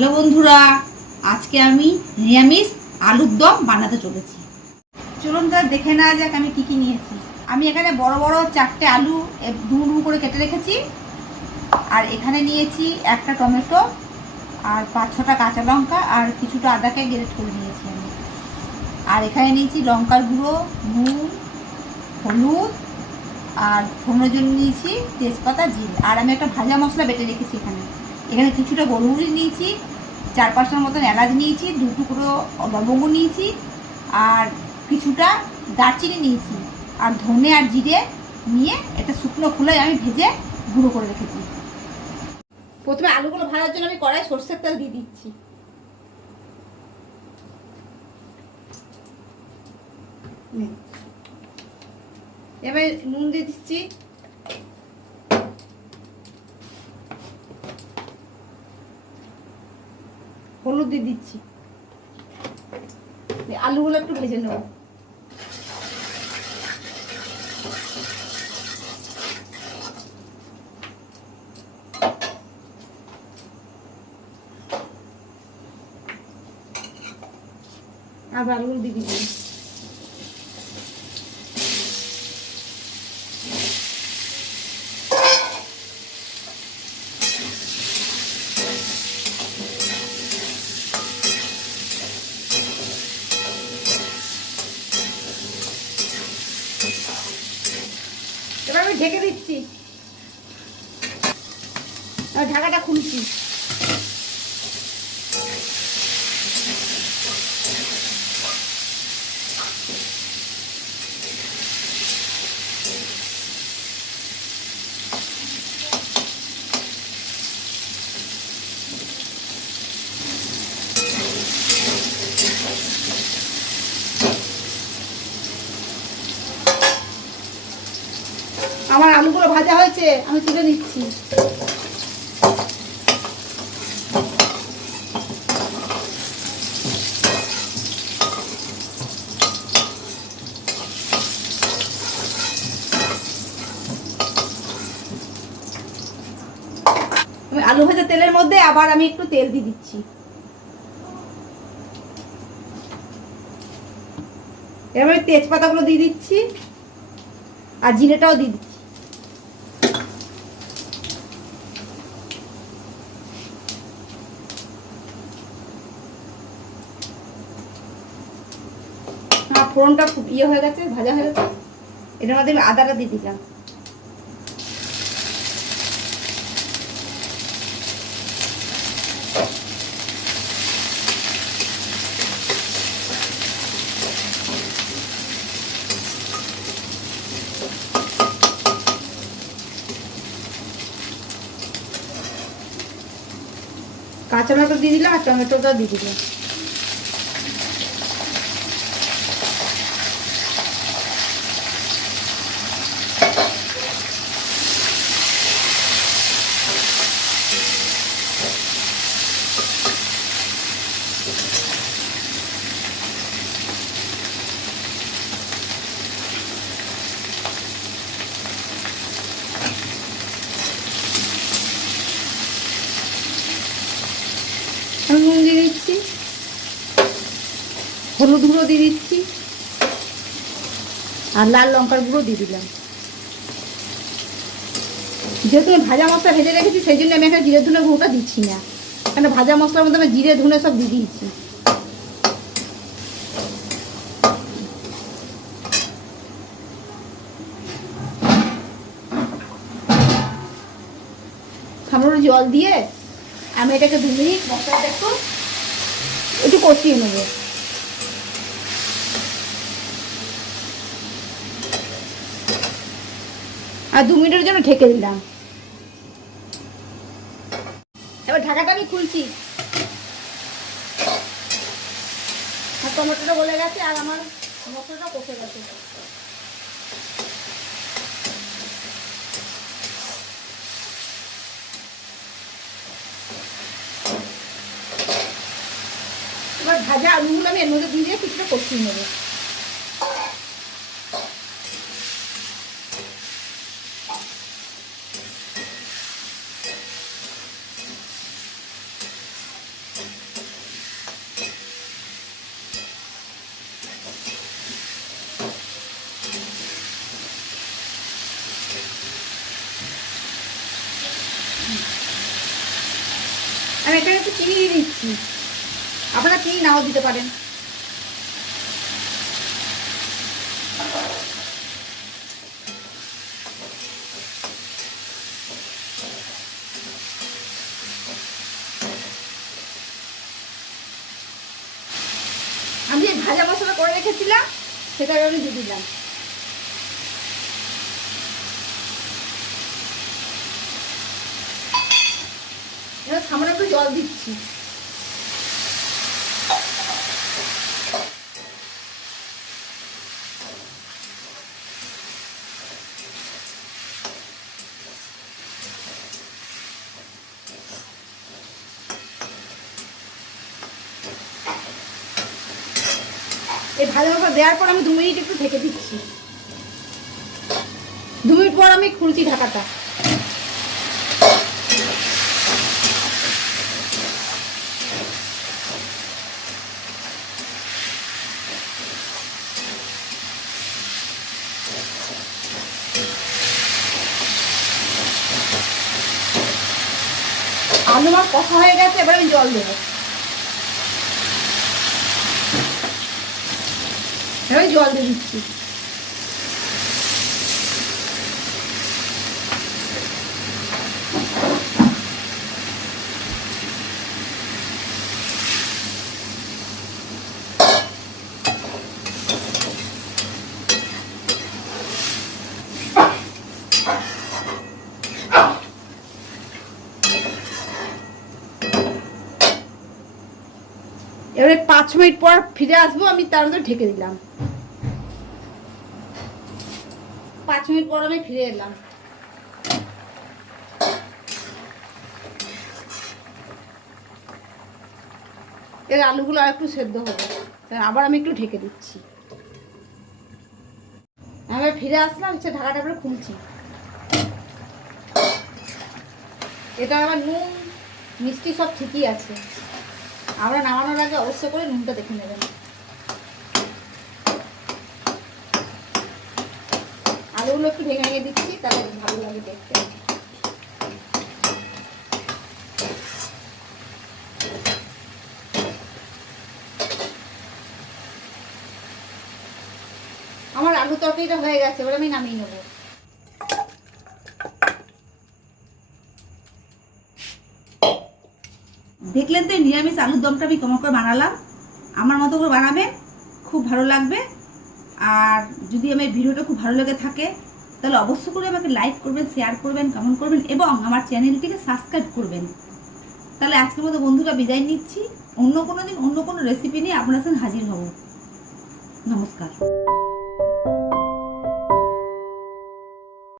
Hello বন্ধুরা, আজকে আমি নিরামিষ আলুর দম বানাতে চলেছি। চলুন তাহলে দেখে নেওয়া যাক আমি কি কি নিয়েছি। আমি এখানে বড় বড় 4টে আলু ডুমো ডুমো করে কেটে রেখেছি। আর এখানে নিয়েছি একটা টমেটো আর 5-6টা কাঁচা লঙ্কা আর কিছুটা আদাকে গ্রেট করে নিয়েছি আমি। আর এখানে নিয়েছি লঙ্কার গুঁড়ো, নুন, হলুদ আর ফোড়নের জন্য নিয়েছি তেজপাতা, জিরে। আর আমি একটা ভাজা মশলা বেটে রেখেছি এখানে। এখানে কিছুটা গোলমরিচ নিয়েছি, 4-5টার মতন এলাচ নিয়েছি, 2 টুকরো লবঙ্গ নিয়েছি আর কিছুটা দারচিনি নিয়েছি। আর ধনে আর জিরে নিয়ে এটা শুকনো খুলে আমি ভেজে গুঁড়ো করে রেখেছি। প্রথমে আলুগুলো ভাজার জন্য আমি কড়াই সরষের তেল দিয়ে দিচ্ছি। এবার নুন দিয়ে দিচ্ছি, হলুদ দিয়ে দিচ্ছি, আলুগুলো একটু ভেজে নেব। আবার আলুগুলো দিয়ে দিচ্ছি। এবার আমি ঢেকে দিচ্ছি, ঢাকাটা খুলছি। আমার আলুগুলো ভাজা হয়েছে, আমি তুলে নিচ্ছি। আলু ভাজা তেলের মধ্যে আবার আমি একটু তেল দিয়ে দিচ্ছি। এবার আমি তেজপাতাগুলো দিয়ে দিচ্ছি আর জিরেটাও দিয়ে দিচ্ছি। ফোড়নটা খুব হয়ে গেছে, ভাজা হয়ে গেছে। এটার মধ্যে আমি আদাটা দিয়ে দিলাম। কাঁচা লঙ্কা দিয়ে দিলাম আর টমেটোটা দিয়ে দিলাম। আমি নুন দিয়ে দিচ্ছি, হলুদ গুঁড়ো দিয়ে দিচ্ছি আর লাল লঙ্কার গুঁড়ো দিয়ে দিলাম। যেহেতু আমি ভাজা মশলা ভেজে রেখেছি সেই জন্য আমি এখানে জিরে ধনে গুঁড়োটা দিচ্ছি না, কেন ভাজা মশলার মধ্যে আমি জিরে ধনে সব দিয়ে দিয়েছি। সামান্য জল দিয়ে আমি এটাকে 2 মিনিট মশলাটা একটু কষিয়ে নেব। আর 2 মিনিটের জন্য ঢেকে দিলাম। এবার ঢাকাটা আমি খুলছি। আর টমেটোটা গলে গেছে আর আমার মশলাটা কষে গেছে। এবার ভাজা আলুগুলো আমি এর মধ্যে দিয়ে কিছুটা কষিয়ে নেবো। আমি এখানে একটু চিনি দিয়ে দিচ্ছি, আপনারা চিনি নাও দিতে পারেন। আমি যে ভাজা মশলা করে রেখেছিলাম সেটা আমি দিয়ে দিলাম। এবার সামান্য একটু জল দিচ্ছি। এই ভাজা মশলা দেওয়ার পর আমি 2 মিনিট একটু ঢেকে দিচ্ছি। 2 মিনিট পর আমি খুলছি ঢাকাটা। আলু আমার কষা হয়ে গেছে, এবার আমি জল দেবো। এবার জল দিয়ে দিচ্ছি। এবারে 5 মিনিট পর ফিরে আসবো, আমি তার মধ্যে ঢেকে দিলাম। 5 মিনিট পর আমি ফিরে এলাম। এর আলুগুলো আর একটু সেদ্ধ হবে, আবার আমি একটু ঢেকে দিচ্ছি। আমি ফিরে আসলাম, ঢাকাটা এবারে খুলছি। এটা আমার নুন মিষ্টি সব ঠিকই আছে। আমরা নামানোর আগে অবশ্য করে নুনটা দেখে নেবেন। আলুগুলো একটু ভেঙে নিয়ে দিচ্ছি, তাহলে ভালো লাগে দেখতে। আমার আলু তরকারিটা হয়ে গেছে, এবার আমি নামিয়ে নেব। দেখলেন তো নিরামিষ আলুর দমটা আমি কেমন করে বানালাম। আমার মতো করে বানাবেন, খুব ভালো লাগবে। আর যদি আমার ভিডিওটা খুব ভালো লেগে থাকে তাহলে অবশ্যই করে আমাকে লাইক করবেন, শেয়ার করবেন, কমেন্ট করবেন এবং আমার চ্যানেলটিকে সাবস্ক্রাইব করবেন। তাহলে আজকের মতো বন্ধুরা বিদায় নিচ্ছি। অন্য কোনো দিন অন্য কোনো রেসিপি নিয়ে আপনার সাথে হাজির হব। নমস্কার।